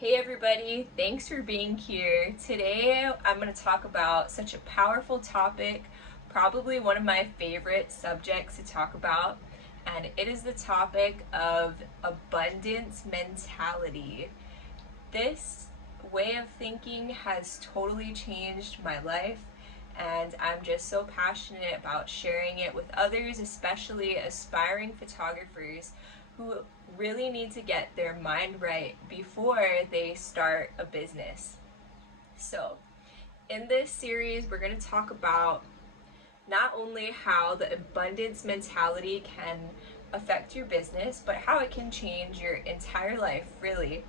Hey everybody, thanks for being here. Today I'm going to talk about such a powerful topic, probably one of my favorite subjects to talk about, and it is the topic of abundance mentality. This way of thinking has totally changed my life, and I'm just so passionate about sharing it with others, especially aspiring photographers who really need to get their mind right before they start a business. So, in this series, we're going to talk about not only how the abundance mentality can affect your business, but how it can change your entire life, really.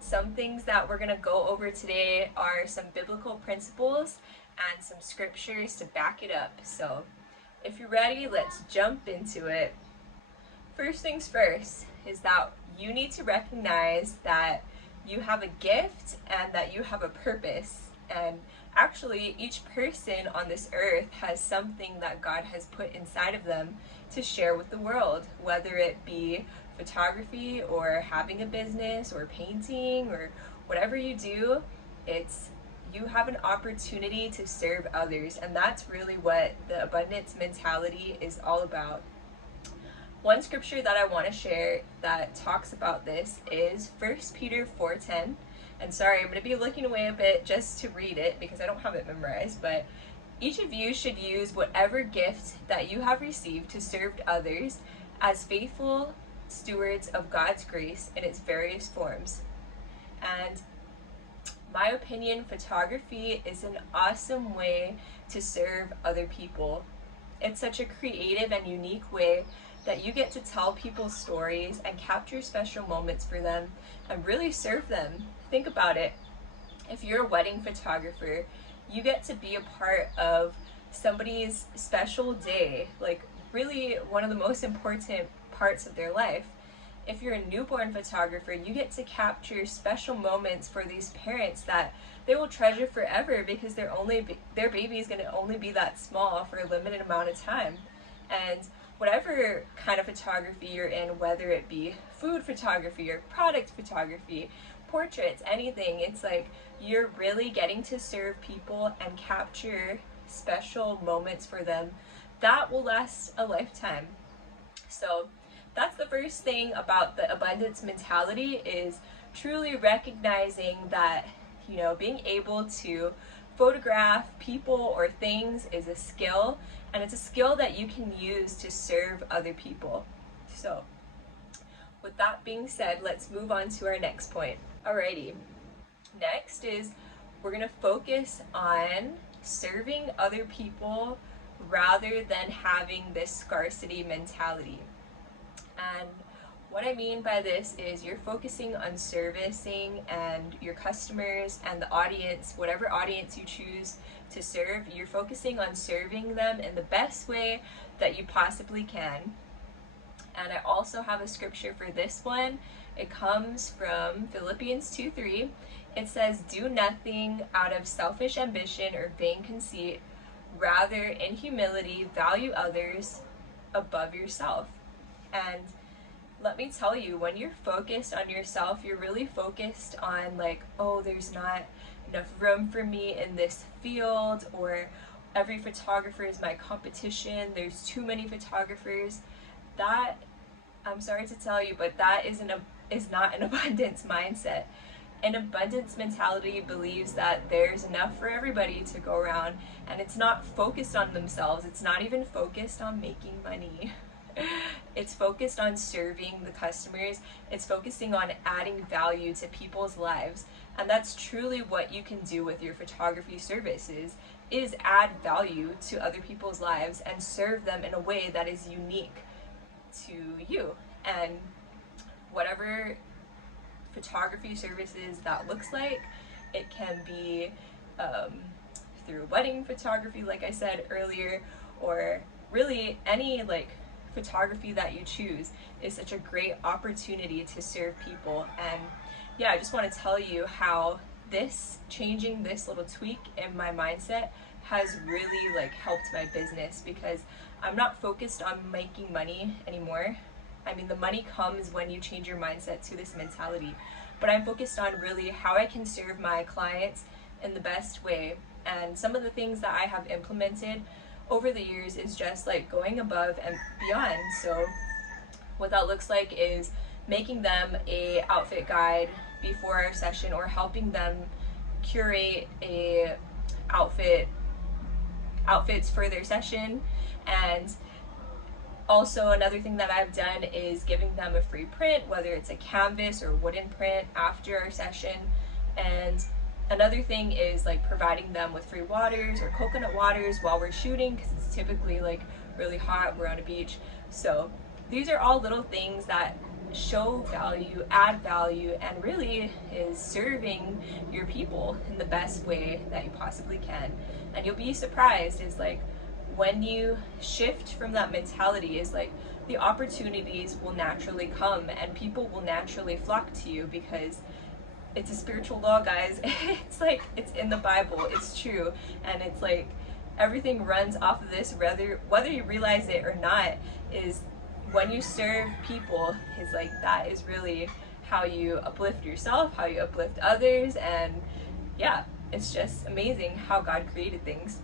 Some things that we're going to go over today are some biblical principles and some scriptures to back it up. So, if you're ready, let's jump into it. First things first is that you need to recognize that you have a gift and that you have a purpose. And actually, each person on this earth has something that God has put inside of them to share with the world, whether it be photography or having a business or painting or whatever you do. It's you have an opportunity to serve others, and that's really what the abundance mentality is all about. One scripture that I want to share that talks about this is 1 Peter 4:10. And sorry, I'm going to be looking away a bit just to read it because I don't have it memorized, but each of you should use whatever gift that you have received to serve others as faithful stewards of God's grace in its various forms. And my opinion, photography is an awesome way to serve other people. It's such a creative and unique way that you get to tell people stories and capture special moments for them and really serve them. Think about it. If you're a wedding photographer, you get to be a part of somebody's special day, like really one of the most important parts of their life. If you're a newborn photographer, you get to capture special moments for these parents that they will treasure forever because their baby is going to only be that small for a limited amount of time. And whatever kind of photography you're in, whether it be food photography or product photography, portraits, anything, it's like you're really getting to serve people and capture special moments for them that will last a lifetime. So that's the first thing about the abundance mentality, is truly recognizing that, being able to photograph people or things is a skill, and it's a skill that you can use to serve other people. So with that being said, let's move on to our next point. Alrighty, next is we're going to focus on serving other people rather than having this scarcity mentality. And what I mean by this is you're focusing on servicing and your customers and the audience, whatever audience you choose to serve, you're focusing on serving them in the best way that you possibly can. And I also have a scripture for this one. It comes from Philippians 2:3. It says, "Do nothing out of selfish ambition or vain conceit, rather in humility value others above yourself." And let me tell you, when you're focused on yourself, you're really focused on like, oh, there's not enough room for me in this field, or every photographer is my competition, there's too many photographers. That, I'm sorry to tell you, but that is not an abundance mindset. An abundance mentality believes that there's enough for everybody to go around, and it's not focused on themselves. It's not even focused on making money. It's focused on serving the customers. It's focusing on adding value to people's lives. And that's truly what you can do with your photography services, is add value to other people's lives and serve them in a way that is unique to you. And whatever photography services that looks like, it can be through wedding photography, like I said earlier, or really any like photography that you choose is such a great opportunity to serve people. And yeah, I just want to tell you how changing this little tweak in my mindset has really like helped my business, because I'm not focused on making money anymore. I mean, the money comes when you change your mindset to this mentality. but I'm focused on really how I can serve my clients in the best way. And some of the things that I have implemented over the years is just like going above and beyond. So what that looks like is making them a outfit guide before our session, or helping them curate a outfits for their session. And also another thing that I've done is giving them a free print, whether it's a canvas or wooden print, after our session. And another thing is like providing them with free waters or coconut waters while we're shooting, because it's typically like really hot, we're on a beach. So these are all little things that show value, add value, and really is serving your people in the best way that you possibly can. And you'll be surprised is like when you shift from that mentality, is like the opportunities will naturally come and people will naturally flock to you, because it's a spiritual law, guys. It's like, it's in the Bible, it's true. And it's like everything runs off of this, whether you realize it or not, is when you serve people, is like that is really how you uplift yourself, how you uplift others. And yeah, it's just amazing how God created things.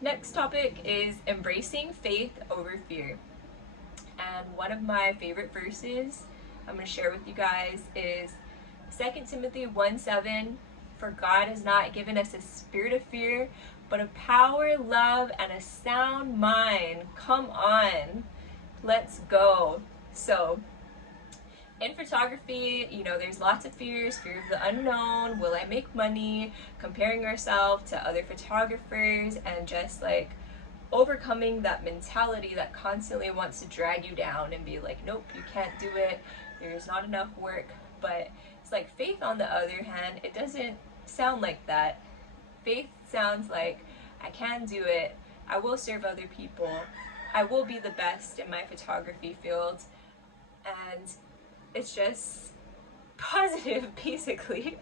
Next topic is embracing faith over fear. And one of my favorite verses I'm going to share with you guys is 2 Timothy 1:7. For God has not given us a spirit of fear, but of power, love, and a sound mind. Come on, let's go. So in photography, you know, there's lots of fears: fear of the unknown, will I make money, comparing yourself to other photographers, and just like overcoming that mentality that constantly wants to drag you down and be like, nope, you can't do it, there's not enough work. But it's like faith, on the other hand, it doesn't sound like that. Faith sounds like, I can do it, I will serve other people, I will be the best in my photography field. And it's just positive, basically.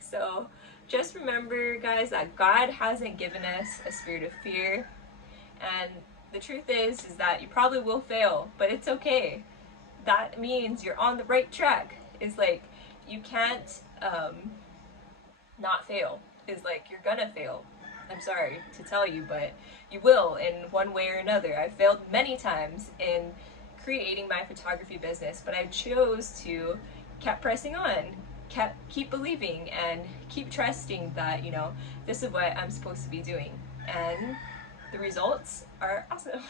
So just remember, guys, that God hasn't given us a spirit of fear. And the truth is that you probably will fail, but it's okay. That means you're on the right track. Is like, you can't not fail. Is like, you're gonna fail. I'm sorry to tell you, but you will in one way or another. I've failed many times in creating my photography business, but I chose to keep pressing on, keep believing, and keep trusting that, you know, this is what I'm supposed to be doing. And the results are awesome.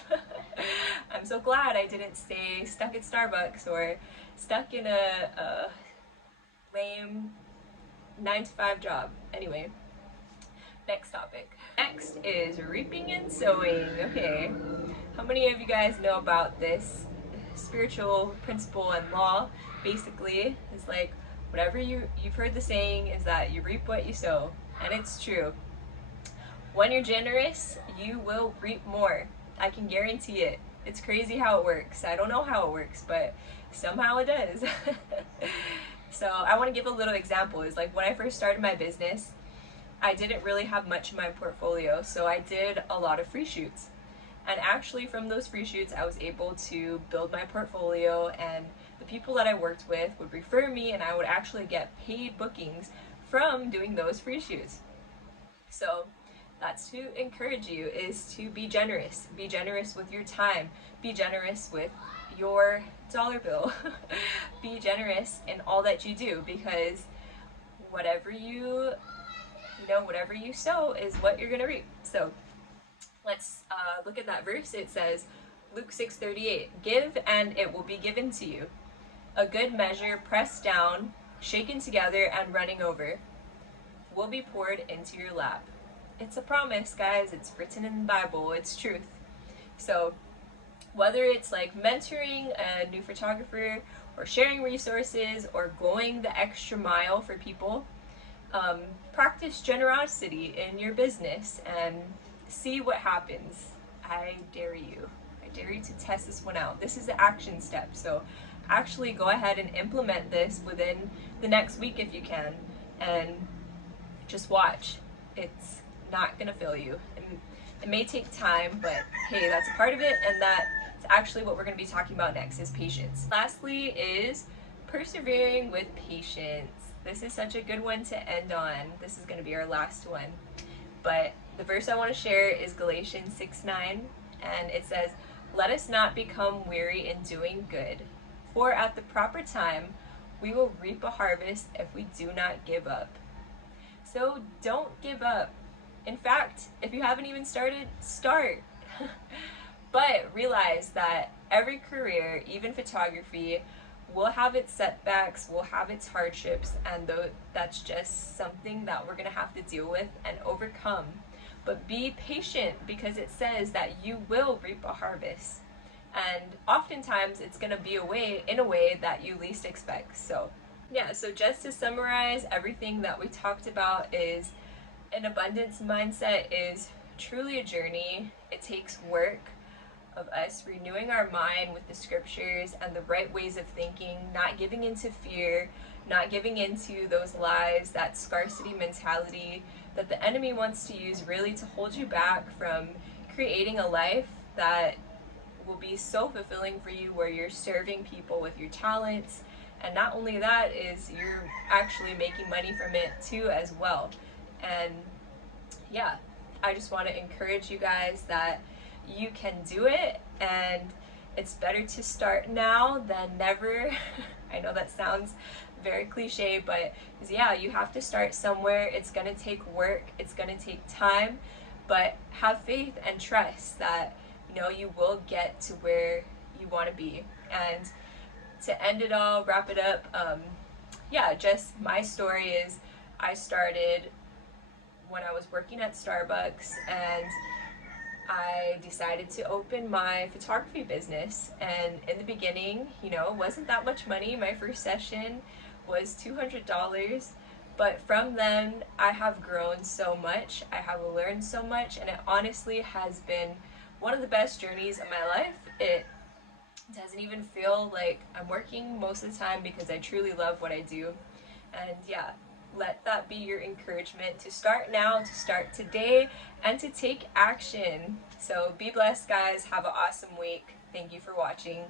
I'm so glad I didn't stay stuck at Starbucks or stuck in a lame 9-to-5 job. Anyway, next topic. Next is reaping and sowing. Okay, how many of you guys know about this spiritual principle and law? Basically, it's like, whatever you've heard the saying is that you reap what you sow, and it's true. When you're generous, you will reap more. I can guarantee it. It's crazy how it works. I don't know how it works, but somehow it does. So I want to give a little example. Is like, when I first started my business, I didn't really have much in my portfolio, so I did a lot of free shoots. And actually from those free shoots, I was able to build my portfolio, and the people that I worked with would refer me, and I would actually get paid bookings from doing those free shoots. So that's to encourage you, is to be generous. Be generous with your time. Be generous with your dollar bill. Be generous in all that you do, because whatever you sow is what you're gonna reap. So let's look at that verse. It says, Luke 6:38, give and it will be given to you. A good measure, pressed down, shaken together, and running over, will be poured into your lap. It's a promise, guys. It's written in the Bible. It's truth. So whether it's like mentoring a new photographer, or sharing resources, or going the extra mile for people, practice generosity in your business and see what happens. I dare you. I dare you to test this one out. This is the action step. So actually go ahead and implement this within the next week if you can, and just watch. It's not gonna fail you. It may take time, but hey, that's a part of it, and that's actually what we're gonna be talking about next, is patience. Lastly is persevering with patience. This is such a good one to end on. This is going to be our last one. But the verse I want to share is Galatians 6:9, and it says, "Let us not become weary in doing good, for at the proper time we will reap a harvest if we do not give up." So don't give up. In fact, if you haven't even started, start. But realize that every career, even photography, will have its setbacks, will have its hardships, and that's just something that we're going to have to deal with and overcome. But be patient, because it says that you will reap a harvest. And oftentimes it's going to be in a way that you least expect. So yeah, so just to summarize, everything that we talked about is an abundance mindset is truly a journey. It takes work of us renewing our mind with the scriptures and the right ways of thinking, not giving into fear, not giving into those lies, that scarcity mentality that the enemy wants to use really to hold you back from creating a life that will be so fulfilling for you, where you're serving people with your talents, and not only that, is you're actually making money from it too as well. And yeah, I just want to encourage you guys that you can do it, and it's better to start now than never. I know that sounds very cliche, but yeah, you have to start somewhere. It's going to take work, it's going to take time, but have faith and trust that you will get to where you want to be. And to end it all, wrap it up, yeah, just my story is I started when I was working at Starbucks, and I decided to open my photography business. And in the beginning, it wasn't that much money. My first session was $200. But from then, I have grown so much. I have learned so much. And it honestly has been one of the best journeys of my life. It doesn't even feel like I'm working most of the time, because I truly love what I do. And yeah, let that be your encouragement to start now, to start today, and to take action. So be blessed, guys. Have an awesome week. Thank you for watching.